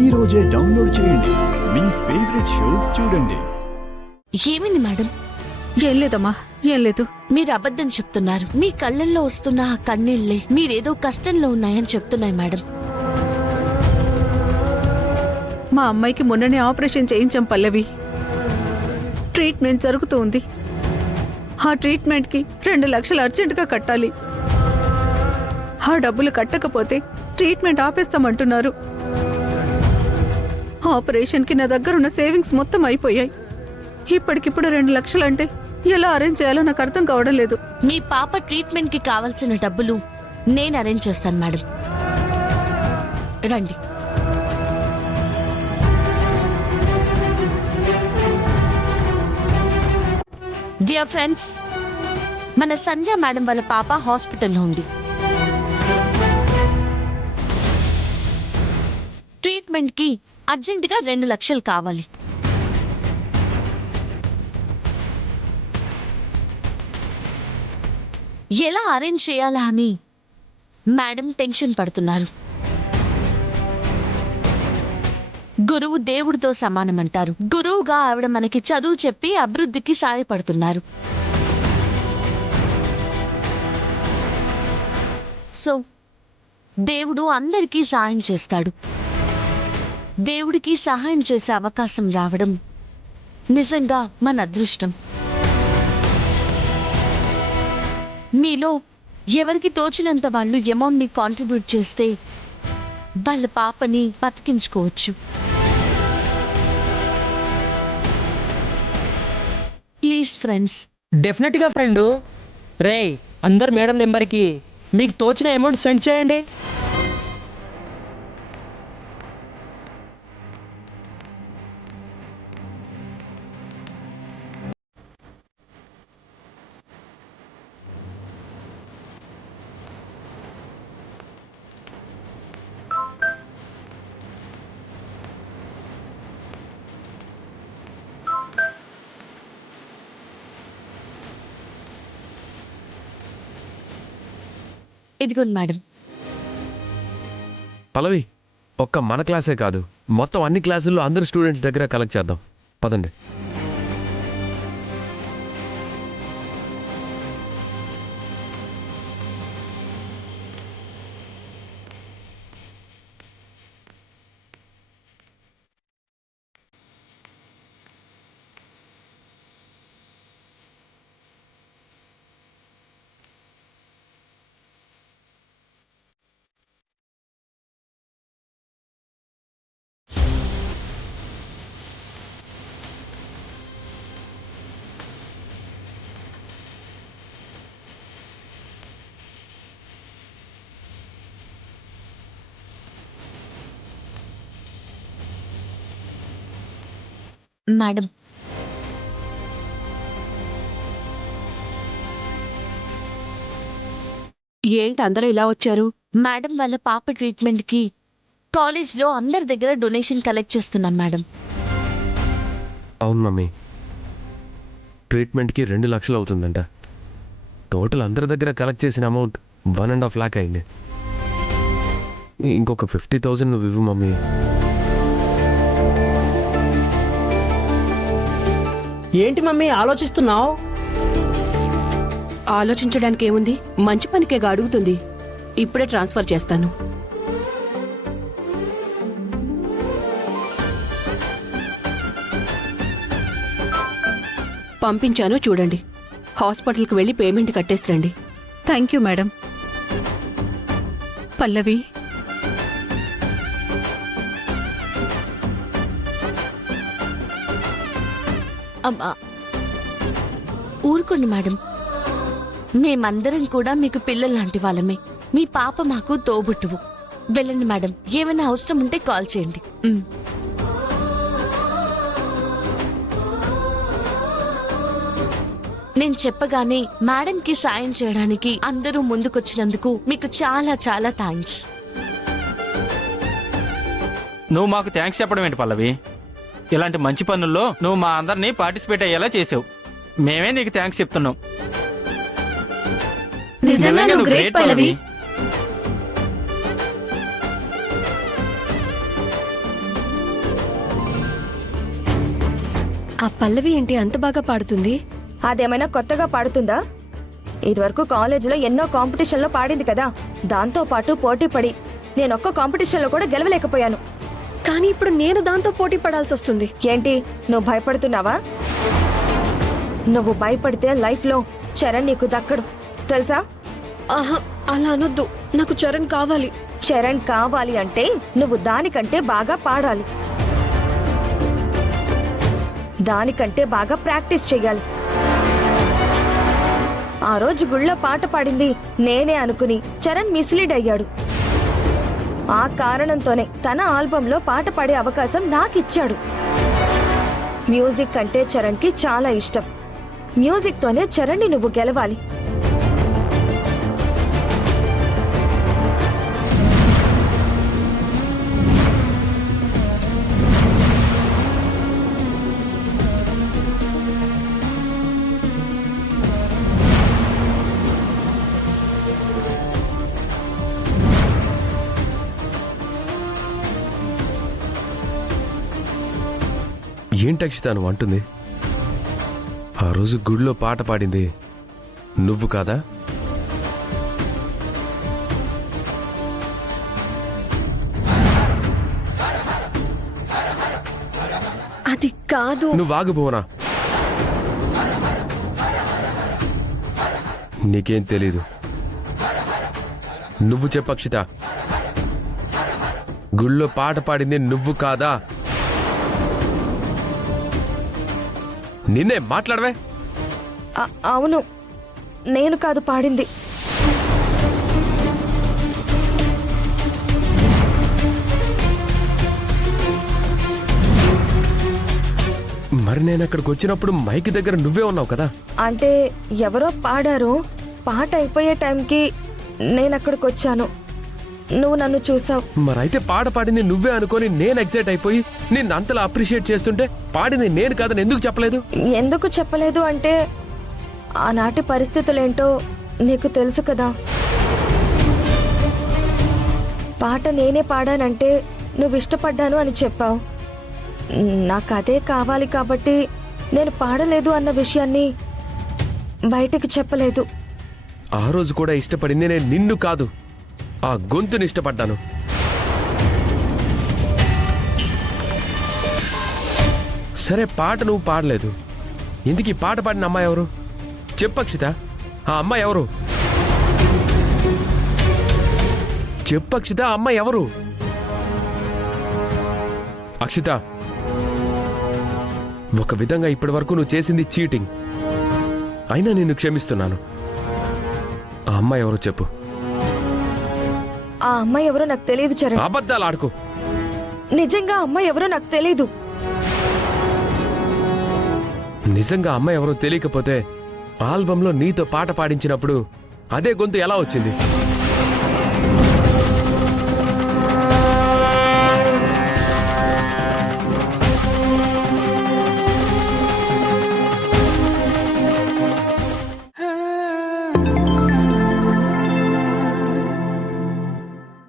ఈ రోజే డౌన్లోడ్ చేయండి. మీ ఫేవరెట్ షోస్ చూడండి. ఏమైంది మేడం? ఏం లేదమ్మా, ఏం లేదు. మీరు అబద్ధం చెప్తున్నారు. మీ కళ్ళల్లో వస్తున్న ఆ కన్నీళ్లే మీరేదో కష్టంలో ఉన్నాయని చెప్తున్నాయి మేడం. మా అమ్మాయికి మొన్ననే ఆపరేషన్ చేయించాం పల్లవి. ట్రీట్మెంట్ జరుగుతూ ఉంది. ఆ ట్రీట్మెంట్కి 2 లక్షలు అర్జెంటుగా కట్టాలి. ఆ డబ్బులు కట్టకపోతే ట్రీట్మెంట్ ఆపేస్తామంటున్నారు. ఆపరేషన్కి నా దగ్గర ఉన్న సేవింగ్స్ మొత్తం అయిపోయాయి. ఇప్పటికిప్పుడు 2 లక్షలంటే ఎలా అరేంజ్ చేయాలో నాకు అర్థం కావడం లేదు. మీ పాప ట్రీట్మెంట్ కి కావాల్సిన డబ్బులు నేను అరేంజ్ చేస్తాను మేడం. రండి. డియర్ ఫ్రెండ్స్, మన సంజయ్ మేడం వాళ్ళ పాప హాస్పిటల్లో ఉంది. ట్రీట్మెంట్ కి అర్జెంటుగా 2 లక్షలు కావాలి. ఎలా అరేంజ్ చేయాలా అని మేడం టెన్షన్ పడుతున్నారు. గురువు దేవుడితో సమానమంటారు. గురువుగా ఆవిడ మనకి చదువు చెప్పి అభివృద్ధికి సహాయపడుతున్నారు. సో దేవుడు అందరికీ సహాయం చేస్తాడు. దేవుడికి సహాయం చేసే అవకాశం రావడం నిజంగా మన అదృష్టం. మీలో ఎవరికి తోచినంత వాళ్ళు అమౌంట్ని కాంట్రిబ్యూట్ చేస్తే వాళ్ళ పాపని బతికించుకోవచ్చు. Please friends. డెఫినెట్గా ఫ్రెండు. రే, అందరు మేడం నెంబర్కి మీకు తోచిన అమౌంట్ సెండ్ చేయండి. ఇదిగోండి మేడం. పల్లవి, ఒక్క మన క్లాసే కాదు, మొత్తం అన్ని క్లాసుల్లో అందరు స్టూడెంట్స్ దగ్గర కలెక్ట్ చేద్దాం. పదండి. మేడం, ఏంటి అందరూ ఇలా వచ్చారు? మేడం వాళ్ళ పాప ట్రీట్మెంట్ కి కాలేజ్లో అందరి దగ్గర డొనేషన్ కలెక్ట్ చేస్తున్నాం మేడం. అవును మమ్మీ, ట్రీట్మెంట్కి 2 లక్షలు అవుతుందంట. టోటల్ అందరి దగ్గర కలెక్ట్ చేసిన అమౌంట్ 1.5 lakh అయింది. ఇంకొక 50,000 నువ్వు ఇవ్వు మమ్మీ. ఏంటి మమ్మీ ఆలోచిస్తున్నావు? ఆలోచించడానికి ఏముంది, మంచి పనికేగా అడుగుతుంది. ఇప్పుడే ట్రాన్స్ఫర్ చేస్తాను. పంపించాను చూడండి. హాస్పిటల్కి వెళ్ళి పేమెంట్ కట్టేసిరండి. Thank you madam. పల్లవి, అబ్బా, ఊరుకోండి మేడం. మేమందరం కూడా మీకు పిల్లలు లాంటి వాళ్ళమే. మీ పాప మాకు తోబుట్టువు. వెళ్ళండి మేడం. ఏమైనా అవసరం ఉంటే కాల్ చేయండి. నేను చెప్పగానే మేడంకి సాయం చేయడానికి అందరూ ముందుకొచ్చినందుకు మీకు చాలా చాలా థ్యాంక్స్. నువ్వు మాకు థ్యాంక్స్ చెప్పడం ఏంటి పల్లవి? ఇలాంటి మంచి పనుల్లో నువ్వు మా అందరినీ పార్టిసిపేట్ అయ్యేలా చేసావు. మేమే నీకు థ్యాంక్స్ చెప్తున్నాం. నిజంగా నువ్వు గ్రేట్ పల్లవి. ఆ పల్లవి ఏంటి అంత బాగా పాడుతుంది? అదేమైనా కొత్తగా పాడుతుందా? ఇదివరకు కాలేజీలో ఎన్నో కాంపిటీషన్లో పాడింది కదా, దాంతో పాటు పోటీ పడి నేనొక్క కాంపిటీషన్లో కూడా గెలవలేకపోయాను. కానీ ఇప్పుడు నేను దాంతో పోటీ పడాల్సి వస్తుంది. ఏంటి, నువ్వు భయపడుతున్నావా? నువ్వు భయపడితే లైఫ్లో చరణ్ నీకు దక్కడు, తెలుసా? ఆహా, అలా అనొద్దు. నాకు చరణ్ కావాలి. చరణ్ కావాలి అంటే నువ్వు దానికంటే బాగా పాడాలి, దానికంటే బాగా ప్రాక్టీస్ చెయ్యాలి. ఆ రోజు గుళ్ళో పాట పాడింది నేనే అనుకుని చరణ్ మిస్లీడ్ అయ్యాడు. ఆ కారణంతోనే తన ఆల్బంలో పాట పాడే అవకాశం నాకిచ్చాడు. మ్యూజిక్ అంటే చరణ్కి చాలా ఇష్టం. మ్యూజిక్తోనే చరణ్ని నువ్వు గెలవాలి. ఏంటి అక్షిత నువ్వు అంటుంది? ఆ రోజు గుడిలో పాట పాడింది నువ్వు కాదా? అది కాదు. నువ్వు ఆగు భువనా. నీకేం తెలీదు. నువ్వు చెప్పు అక్షిత, గుళ్ళో పాట పాడింది నువ్వు కాదా? నిన్నే మాట్లాడవే. అవును, నేను కాదు పాడింది. మరి నేను అక్కడికి వచ్చినప్పుడు మైక్ దగ్గర నువ్వే ఉన్నావు కదా? అంటే ఎవరో పాడారు, పాట అయిపోయే టైంకి నేను అక్కడికి వచ్చాను, నువ్వు నన్ను చూసావు. మరైతే పాట పాడింది నువ్వే అనుకొని నేను ఎక్సైట్ అయిపోయి నిన్ను అంతలా అప్రిషియేట్ చేస్తుంటే పాడింది నేను కాదని ఎందుకు చెప్పలేదు? ఎందుకు చెప్పలేదు అంటే ఆనాటి పరిస్థితులేంటో నీకు తెలుసు కదా. పాట నేనే పాడానంటే నువ్వు ఇష్టపడ్డాను అని చెప్పావు. నాకు అదే కావాలి కాబట్టి నేను పాడలేదు అన్న విషయాన్ని బయటికి చెప్పలేదు. ఆ రోజు కూడా ఇష్టపడింది నేను నిన్ను కాదు, ఆ గొంతుని ఇష్టపడ్డాను. సరే, పాట నువ్వు పాడలేదు, ఎందుకు ఈ పాట పాడిన అమ్మాయి ఎవరు? చెప్పు అక్షిత, ఆ అమ్మాయి ఎవరు? చెప్పు అక్షిత, ఆ అమ్మాయి ఎవరు? అక్షిత, ఒక విధంగా ఇప్పటి వరకు నువ్వు చేసింది చీటింగ్, అయినా నిన్ను క్షమిస్తున్నాను. ఆ అమ్మాయి ఎవరో చెప్పు. ఆ అమ్మాయి ఎవరో నాకు తెలియదు చరణ్. అబద్ధాలు ఆడుకో. నిజంగా అమ్మాయి ఎవరో నాకు తెలీదు. నిజంగా అమ్మాయి ఎవరో తెలియకపోతే ఆల్బంలో నీతో పాట పాడించినప్పుడు అదే గొంతు ఎలా వచ్చింది?